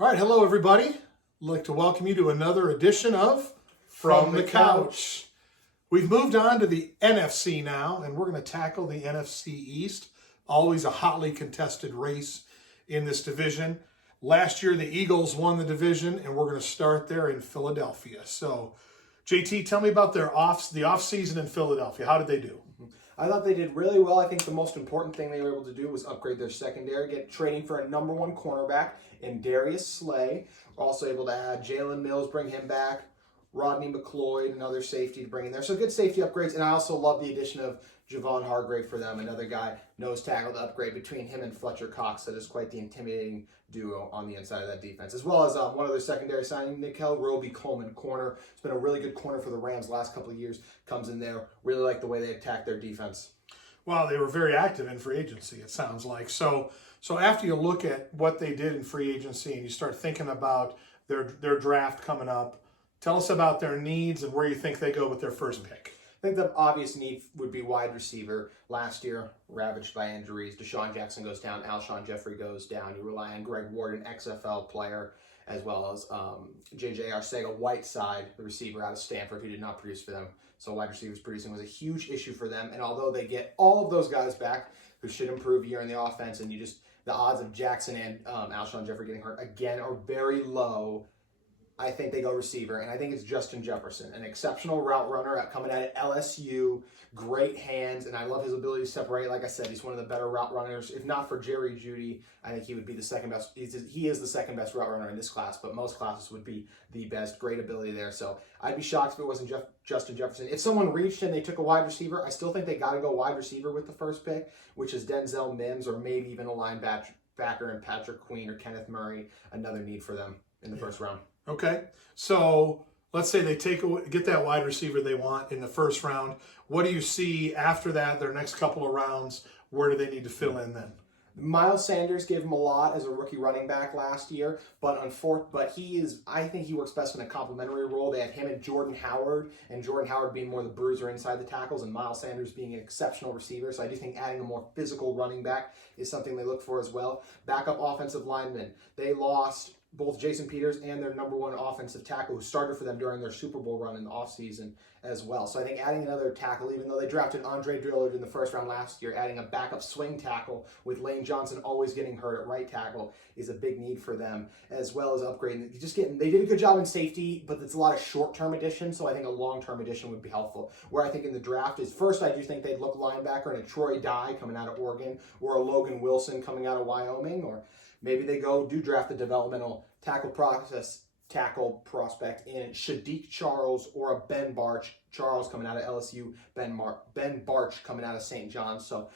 All right, hello everybody. I'd like to welcome you to another edition of From the Couch. We've moved on to the NFC now, and we're going to tackle the NFC East. Always a hotly contested race in this division. Last year, the Eagles won the division, and we're going to start there in Philadelphia. So, JT, tell me about the off season in Philadelphia. How did they do? I thought they did really well. I think the most important thing they were able to do was upgrade their secondary, get trading for a number one cornerback in Darius Slay. We're also able to add Jalen Mills, bring him back, Rodney McLeod, another safety to bring in there. So good safety upgrades, and I also love the addition of Javon Hargrave for them, another guy, nose tackle to upgrade between him and Fletcher Cox. That is quite the intimidating duo on the inside of that defense. As well as one other secondary signing, Nickel Roby-Coleman, corner. It's been a really good corner for the Rams the last couple of years. Comes in there. Really like the way they attack their defense. Well, they were very active in free agency, it sounds like. So after you look at what they did in free agency and you start thinking about their draft coming up, tell us about their needs and where you think they go with their first pick. I think the obvious need would be wide receiver. Last year, ravaged by injuries. Deshaun Jackson goes down. Alshon Jeffrey goes down. You rely on Greg Ward, an XFL player, as well as J.J. Arcega-Whiteside, the receiver out of Stanford, who did not produce for them. So wide receivers producing was a huge issue for them. And although they get all of those guys back, who should improve here in the offense, and the odds of Jackson and Alshon Jeffrey getting hurt again are very low. I think they go receiver, and I think it's Justin Jefferson, an exceptional route runner coming out at LSU, great hands, and I love his ability to separate. Like I said, he's one of the better route runners. If not for Jerry Jeudy, I think he would be the second best. He is the second best route runner in this class, but most classes would be the best. Great ability there. So I'd be shocked if it wasn't Justin Jefferson. If someone reached and they took a wide receiver, I still think they got to go wide receiver with the first pick, which is Denzel Mims or maybe even a linebacker and Patrick Queen or Kenneth Murray, another need for them in the first round. Okay, so let's say they get that wide receiver they want in the first round. What do you see after that, their next couple of rounds? Where do they need to fill in then? Miles Sanders gave him a lot as a rookie running back last year, but I think he works best in a complementary role. They have him and Jordan Howard being more the bruiser inside the tackles, and Miles Sanders being an exceptional receiver. So I do think adding a more physical running back is something they look for as well. Backup offensive linemen. They lost both Jason Peters and their number one offensive tackle who started for them during their Super Bowl run in the offseason as well. So I think adding another tackle, even though they drafted Andre Dillard in the first round last year, adding a backup swing tackle with Lane Johnson always getting hurt at right tackle is a big need for them, as well as upgrading. They did a good job in safety, but it's a lot of short-term additions, so I think a long-term addition would be helpful. Where I think in the draft is, first, I do think they'd look linebacker in a Troy Dye coming out of Oregon, or a Logan Wilson coming out of Wyoming, or maybe they do draft the developmental tackle prospect in Shadiq Charles or a Ben Barch. Charles coming out of LSU, Ben Barch coming out of St. John's. So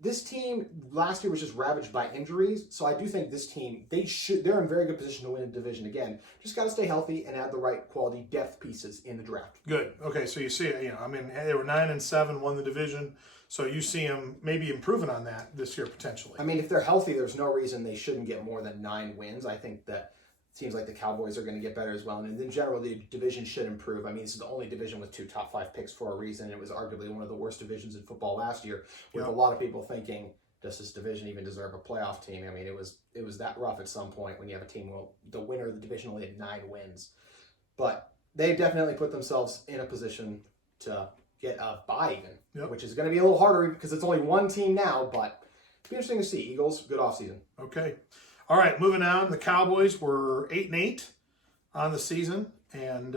this team last year was just ravaged by injuries. So I do think this team, they're in very good position to win a division again. Just got to stay healthy and add the right quality depth pieces in the draft. Good. Okay, so you see, they were 9-7, won the division. So you see them maybe improving on that this year potentially. I mean, if they're healthy, there's no reason they shouldn't get more than 9 wins. I think that seems like the Cowboys are going to get better as well. And in general, the division should improve. I mean, this is the only division with 2 top 5 picks for a reason. It was arguably one of the worst divisions in football last year, with a lot of people thinking, does this division even deserve a playoff team? I mean, it was that rough at some point when you have a team, the winner of the division only had 9 wins. But they definitely put themselves in a position to get a bye even, which is going to be a little harder because it's only one team now, but it'll be interesting to see. Eagles, good offseason. Okay. All right, moving on. The Cowboys were 8-8 on the season, and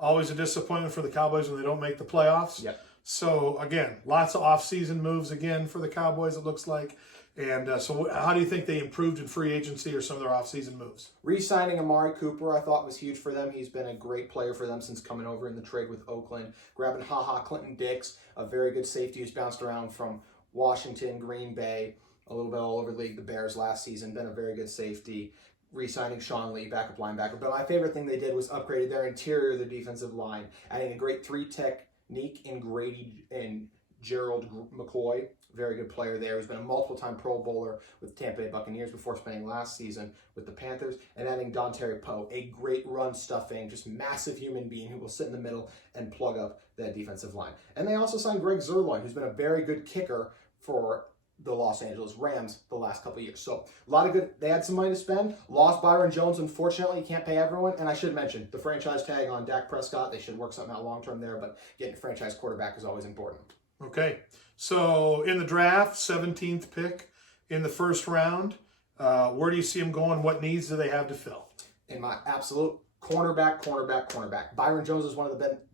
always a disappointment for the Cowboys when they don't make the playoffs. Yep. So, again, lots of off-season moves again for the Cowboys, it looks like. And so how do you think they improved in free agency or some of their off-season moves? Re-signing Amari Cooper, I thought, was huge for them. He's been a great player for them since coming over in the trade with Oakland. Grabbing Clinton Dix, a very good safety who's bounced around from Washington, Green Bay, a little bit all over the league, the Bears last season, been a very good safety. Re-signing Sean Lee, backup linebacker. But my favorite thing they did was upgraded their interior of the defensive line, adding a great 3 technique in Grady and Gerald McCoy. Very good player there. He's been a multiple-time Pro Bowler with the Tampa Bay Buccaneers before spending last season with the Panthers. And adding Dontari Poe, a great run-stuffing, just massive human being who will sit in the middle and plug up that defensive line. And they also signed Greg Zuerlein, who's been a very good kicker for the Los Angeles Rams the last couple of years. So a lot of good. They had some money to spend. Lost Byron Jones. Unfortunately, you can't pay everyone. And I should mention the franchise tag on Dak Prescott. They should work something out long term there. But getting a franchise quarterback is always important. Okay. So in the draft, 17th pick in the first round, where do you see them going? What needs do they have to fill? In my absolute cornerback. Byron Jones has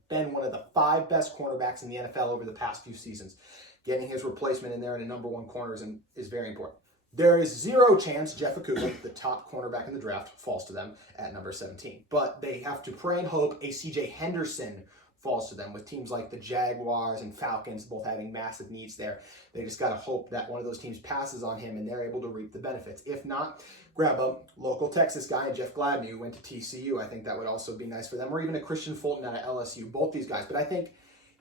been one of the 5 best cornerbacks in the NFL over the past few seasons. Getting his replacement in there in a number 1 corner is very important. There is 0 chance Jeff Okudah, the top cornerback in the draft, falls to them at number 17. But they have to pray and hope a C.J. Henderson falls to them, with teams like the Jaguars and Falcons both having massive needs there. They just got to hope that one of those teams passes on him and they're able to reap the benefits. If not, grab a local Texas guy, Jeff Gladney, who went to TCU. I think that would also be nice for them. Or even a Christian Fulton out of LSU. Both these guys. But I think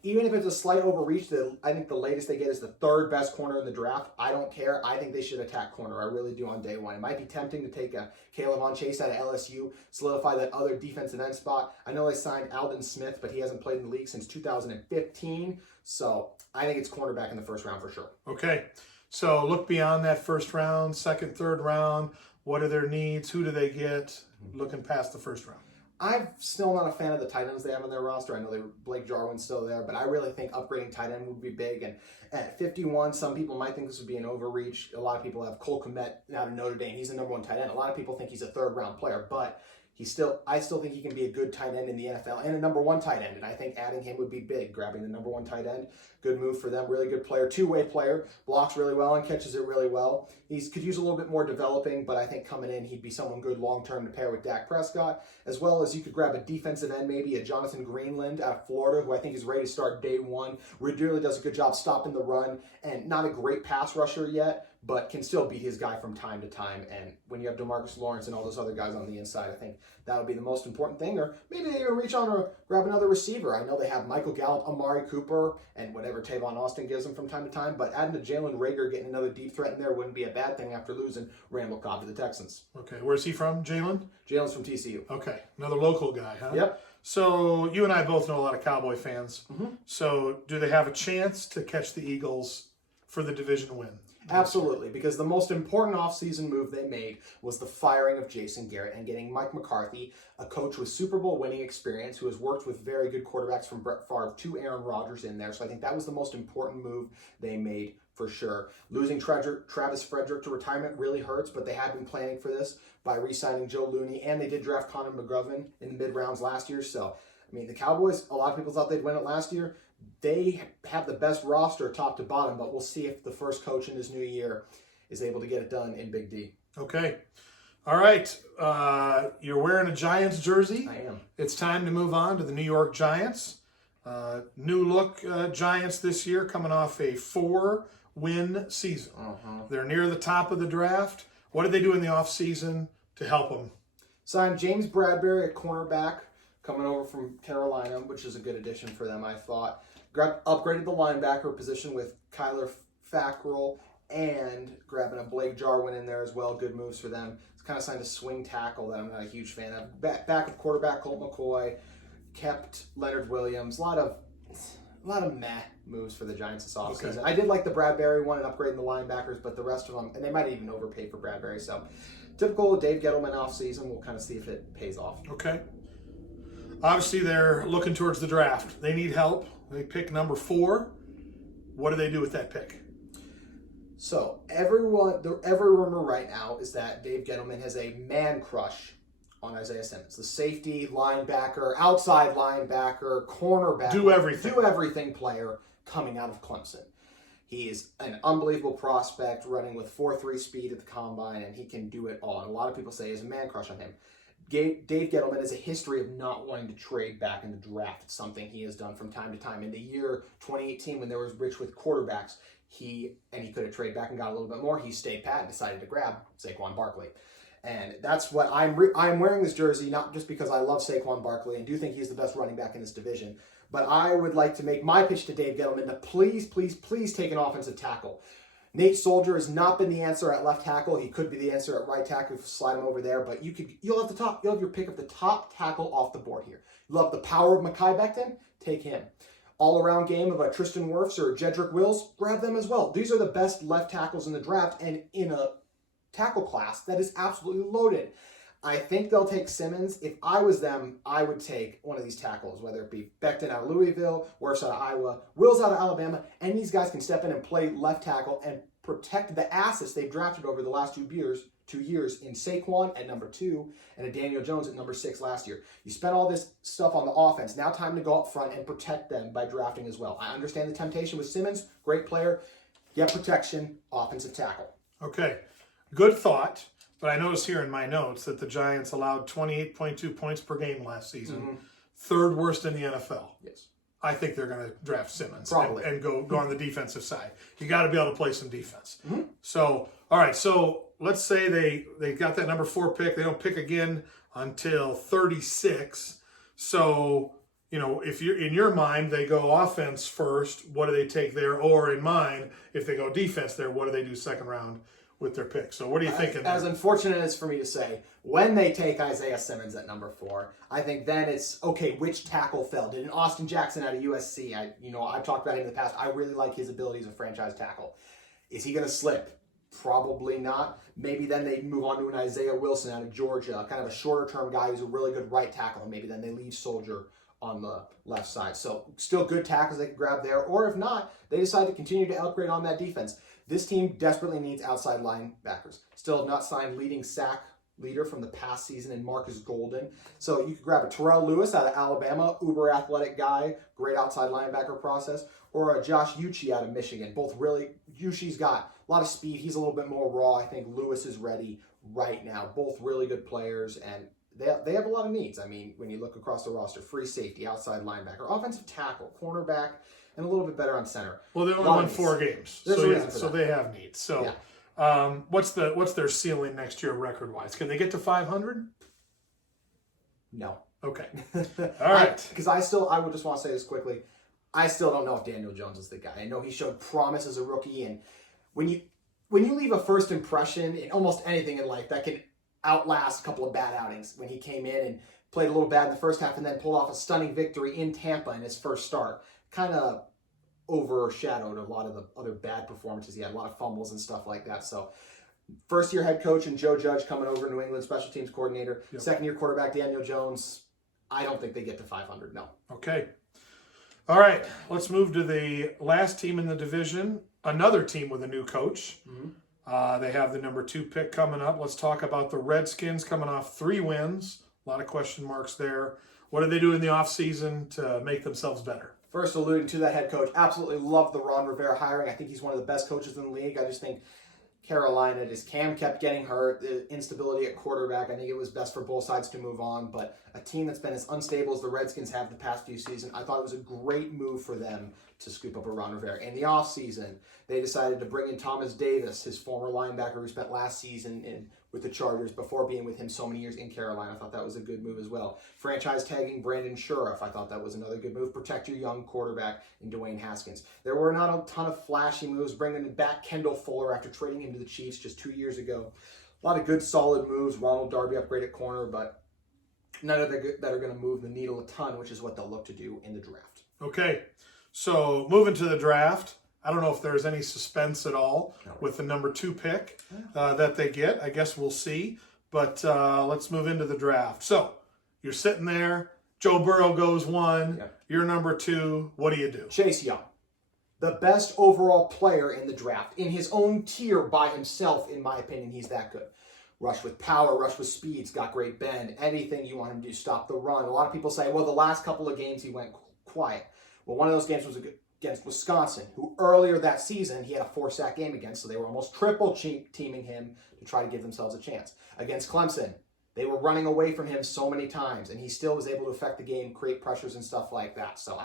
even if it's a slight overreach, I think the latest they get is the 3rd best corner in the draft. I don't care. I think they should attack corner. I really do on day 1. It might be tempting to take a Caleb Chase out of LSU, solidify that other defensive end spot. I know they signed Aldon Smith, but he hasn't played in the league since 2015. So I think it's cornerback in the first round for sure. Okay. So look beyond that first round, second, third round. What are their needs? Who do they get? Looking past the first round. I'm still not a fan of the tight ends they have on their roster. I know Blake Jarwin's still there, but I really think upgrading tight end would be big. And at 51, some people might think this would be an overreach. A lot of people have Cole Kmet out of Notre Dame. He's the number 1 tight end. A lot of people think he's a 3rd-round player, but I still think he can be a good tight end in the NFL and a number 1 tight end. And I think adding him would be big. Grabbing the number 1 tight end, good move for them. Really good player, 2-way player, blocks really well and catches it really well. He could use a little bit more developing, but I think coming in, he'd be someone good long-term to pair with Dak Prescott, as well as you could grab a defensive end, maybe a Jonathan Greenland out of Florida, who I think is ready to start day 1. Really does a good job stopping the run, and not a great pass rusher yet, but can still beat his guy from time to time. And when you have DeMarcus Lawrence and all those other guys on the inside, I think that would be the most important thing. Or maybe they even reach on or grab another receiver. I know they have Michael Gallup, Amari Cooper, and whatever Tavon Austin gives them from time to time, but adding to Jalen Reagor, getting another deep threat in there wouldn't be a bad thing after losing Randall Cobb to the Texans. Okay, where's he from, Jalen? Jalen's from TCU. Okay, another local guy, huh? Yep. So you and I both know a lot of Cowboy fans. Mm-hmm. So do they have a chance to catch the Eagles for the division win? Absolutely, because the most important offseason move they made was the firing of Jason Garrett and getting Mike McCarthy, a coach with Super Bowl winning experience who has worked with very good quarterbacks from Brett Favre to Aaron Rodgers in there. So I think that was the most important move they made for sure. Losing Travis Frederick to retirement really hurts, but they had been planning for this by re-signing Joe Looney, and they did draft Connor McGovern in the mid-rounds last year. So, I mean, the Cowboys, a lot of people thought they'd win it last year. They have the best roster top to bottom, but we'll see if the first coach in his new year is able to get it done in Big D. Okay. All right. You're wearing a Giants jersey. I am. It's time to move on to the New York Giants. New look Giants this year, coming off a 4-win season. They're near the top of the draft. What did they do in the offseason to help them? Signed James Bradbury at cornerback, coming over from Carolina, which is a good addition for them, I thought. Upgraded the linebacker position with Kyler Fackrell and grabbing a Blake Jarwin in there as well. Good moves for them. It's kind of signed a swing tackle that I'm not a huge fan of. Back at quarterback, Colt McCoy. Kept Leonard Williams. A lot of meh moves for the Giants this offseason. Okay. I did like the Bradbury one and upgrading the linebackers, but the rest of them, and they might even overpay for Bradbury. So typical Dave Gettleman offseason. We'll kind of see if it pays off. Okay. Obviously, they're looking towards the draft. They need help. They pick number 4. What do they do with that pick? So every rumor right now is that Dave Gettleman has a man crush on Isaiah Simmons, the safety, linebacker, outside linebacker, cornerback, do everything player coming out of Clemson. He is an unbelievable prospect, running with 4.3 speed at the combine, and he can do it all. And a lot of people say he's a man crush on him. Dave Gettleman has a history of not wanting to trade back in the draft. It's something he has done from time to time. In the year 2018, when there was rich with quarterbacks, he could have traded back and got a little bit more. He stayed pat and decided to grab Saquon Barkley. And that's what I'm wearing this jersey, not just because I love Saquon Barkley and do think he's the best running back in this division, but I would like to make my pitch to Dave Gettleman to please take an offensive tackle. Nate Soldier has not been the answer at left tackle. He could be the answer at right tackle if you slide him over there, but you'll have your pick of the top tackle off the board here. You love the power of Mekhi Becton? Take him. all-around game of a Tristan Wirfs or a Jedrick Wills, grab them as well. These are the best left tackles in the draft and in a tackle class that is absolutely loaded. I think they'll take Simmons. If I was them, I would take one of these tackles, whether it be Becton out of Louisville, Wirfs out of Iowa, Wills out of Alabama, and these guys can step in and play left tackle and protect the assets they've drafted over the last 2 years in Saquon at number 2 and a Daniel Jones at number 6 last year. You spent all this stuff on the offense. Now time to go up front and protect them by drafting as well. I understand the temptation with Simmons, great player. Get protection, offensive tackle. Okay, good thought. But I noticed here in my notes that the Giants allowed 28.2 points per game last season, third worst in the NFL. Yes. I think they're going to draft Simmons Probably. and go on the defensive side. You got to be able to play some defense. So, all right, so let's say they got that number 4 pick. They don't pick again until 36. So, you know, if you're in your mind, they go offense first, what do they take there? Or in mine, if they go defense there, what do they do second round with their pick? So what are you thinking there? As unfortunate as for me to say, when they take Isaiah Simmons at number 4, I think then it's, okay, which tackle fell? Did an Austin Jackson out of USC? I've talked about him in the past. I really like his ability as a franchise tackle. Is he going to slip? Probably not. Maybe then they move on to an Isaiah Wilson out of Georgia, kind of a shorter term guy who's a really good right tackle. And maybe then they leave Soldier on the left side. So still good tackles they can grab there. Or if not, they decide to continue to upgrade on that defense. This team desperately needs outside linebackers. Still have not signed leading sack leader from the past season in Marcus Golden. So you could grab a Terrell Lewis out of Alabama, uber athletic guy, great outside linebacker process, or a Josh Uche out of Michigan. Both really, Uche's got a lot of speed. He's a little bit more raw. I think Lewis is ready right now. Both really good players, and they have a lot of needs. I mean, when you look across the roster, free safety, outside linebacker, offensive tackle, cornerback, and a little bit better on center. Well, they only won 4 games. There's a reason for so that. they have needs. So what's their ceiling next year record-wise? Can they get to 500? No. Okay. All right. Because I would just want to say this quickly. I still don't know if Daniel Jones is the guy. I know he showed promise as a rookie, and when you leave a first impression in almost anything in life, that can outlast a couple of bad outings. When he came in and played a little bad in the first half and then pulled off a stunning victory in Tampa in his first start, kind of overshadowed a lot of the other bad performances. He had a lot of fumbles and stuff like that. So first-year head coach and Joe Judge coming over, New England special teams coordinator. Yep. Second-year quarterback Daniel Jones. I don't think they get to 500, no. Okay. All right. Let's move to the last team in the division, another team with a new coach. They have the number 2 pick coming up. Let's talk about the Redskins coming off 3 wins. A lot of question marks there. What do they do in the offseason to make themselves better? First, alluding to that head coach, absolutely love the Ron Rivera hiring. I think he's one of the best coaches in the league. I just think Carolina, just Cam kept getting hurt, the instability at quarterback. I think it was best for both sides to move on. But a team that's been as unstable as the Redskins have the past few seasons, I thought it was a great move for them to scoop up a Ron Rivera. In the offseason, they decided to bring in Thomas Davis, his former linebacker who spent last season with the Chargers before being with him so many years in Carolina. I thought that was a good move as well. Franchise tagging Brandon Sheriff. I thought that was another good move. Protect your young quarterback in Dwayne Haskins. There were not a ton of flashy moves. Bringing back Kendall Fuller after trading him to the Chiefs just 2 years ago. A lot of good, solid moves. Ronald Darby upgrade at corner, but none of that are going to move the needle a ton, which is what they'll look to do in the draft. Okay. So moving to the draft, I don't know if there's any suspense at all with the number 2 pick that they get. I guess we'll see. But let's move into the draft. So you're sitting there. Joe Burrow goes 1. Yep. You're number 2. What do you do? Chase Young, the best overall player in the draft. In his own tier by himself, in my opinion, he's that good. Rush with power, rush with speed. He's got great bend. Anything you want him to do, stop the run. A lot of people say, well, the last couple of games he went quiet. Well, one of those games was against Wisconsin, who earlier that season he had a 4-sack game against, so they were almost triple teaming him to try to give themselves a chance. Against Clemson, they were running away from him so many times, and he still was able to affect the game, create pressures and stuff like that. So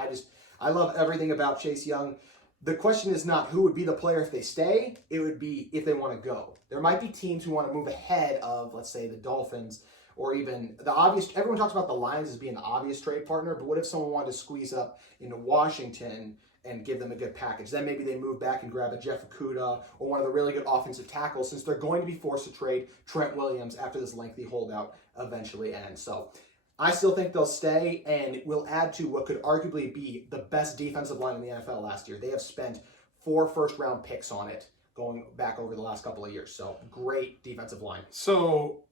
I love everything about Chase Young. The question is not who would be the player if they stay, it would be if they want to go. There might be teams who want to move ahead of, let's say, the Dolphins, or even the obvious. Everyone talks about the Lions as being the obvious trade partner, but what if someone wanted to squeeze up into Washington and give them a good package? Then maybe they move back and grab a Jeff Okudah or one of the really good offensive tackles, since they're going to be forced to trade Trent Williams after this lengthy holdout eventually ends. So I still think they'll stay, and it will add to what could arguably be the best defensive line in the NFL last year. They have spent 4 first-round picks on it going back over the last couple of years. So great defensive line. So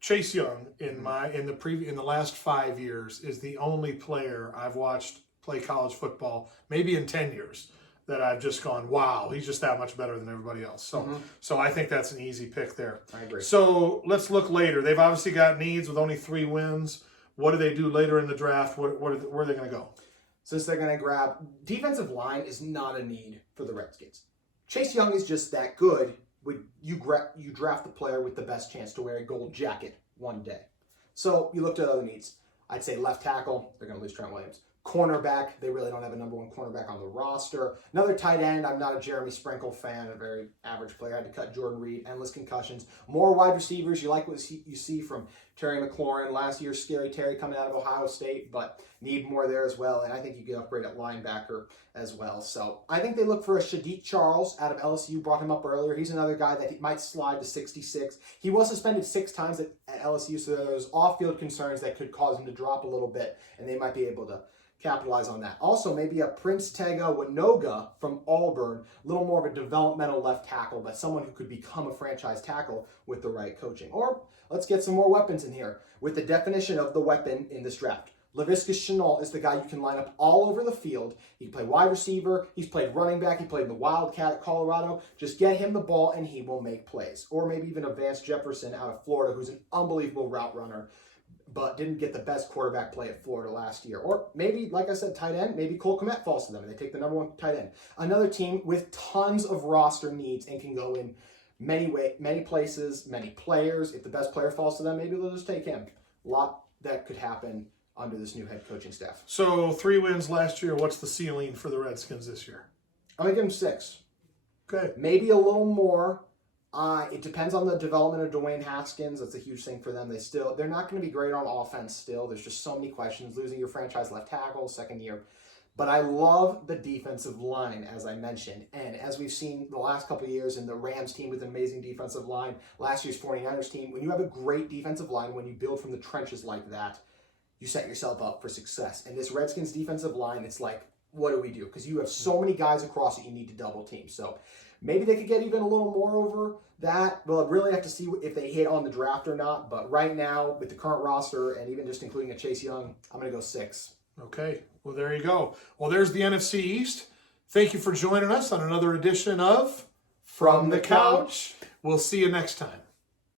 Chase Young in the last 5 years is the only player I've watched play college football, maybe in 10 years, that I've just gone, wow, he's just that much better than everybody else. So I think that's an easy pick there. I agree. So let's look later. They've obviously got needs with only 3 wins. What do they do later in the draft? Where are they going to go? Since they're going to grab defensive line is not a need for the Redskins. Chase Young is just that good. You draft the player with the best chance to wear a gold jacket one day. So you looked at other needs. I'd say left tackle, they're going to lose Trent Williams. Cornerback, they really don't have a number 1 cornerback on the roster. Another tight end, I'm not a Jeremy Sprinkle fan, a very average player. I had to cut Jordan Reed, endless concussions. More wide receivers, you like what you see from Terry McLaurin last year, Scary Terry coming out of Ohio State, but need more there as well. And I think you can upgrade at linebacker as well. So I think they look for a Shadik Charles out of LSU, brought him up earlier. He's another guy that might slide to 66. He was suspended 6 times at LSU, so there's off-field concerns that could cause him to drop a little bit, and they might be able to capitalize on that. Also, maybe a Prince Tega Winoga from Auburn, a little more of a developmental left tackle, but someone who could become a franchise tackle with the right coaching. Or let's get some more weapons in here with the definition of the weapon in this draft. Laviska Shenault is the guy you can line up all over the field. He can play wide receiver. He's played running back. He played in the Wildcat at Colorado. Just get him the ball and he will make plays. Or maybe even a Vance Jefferson out of Florida, who's an unbelievable route runner, but didn't get the best quarterback play at Florida last year. Or maybe, like I said, tight end, maybe Cole Kmet falls to them and they take the number 1 tight end. Another team with tons of roster needs and can go in many places, many players. If the best player falls to them, maybe they'll just take him. A lot that could happen under this new head coaching staff. So 3 wins last year. What's the ceiling for the Redskins this year? I'm going to give them 6. Okay. Maybe a little more. It depends on the development of Dwayne Haskins. That's a huge thing for them. They're not going to be great on offense still. There's just so many questions. Losing your franchise left tackle, second year. But I love the defensive line, as I mentioned. And as we've seen the last couple of years in the Rams team with an amazing defensive line, last year's 49ers team, when you have a great defensive line, when you build from the trenches like that, you set yourself up for success. And this Redskins defensive line, it's like, what do we do? Because you have so many guys across it you need to double team. So maybe they could get even a little more over that. We'll really have to see if they hit on the draft or not. But right now, with the current roster and even just including a Chase Young, I'm going to go 6. Okay. Well, there you go. Well, there's the NFC East. Thank you for joining us on another edition of From the Couch. We'll see you next time.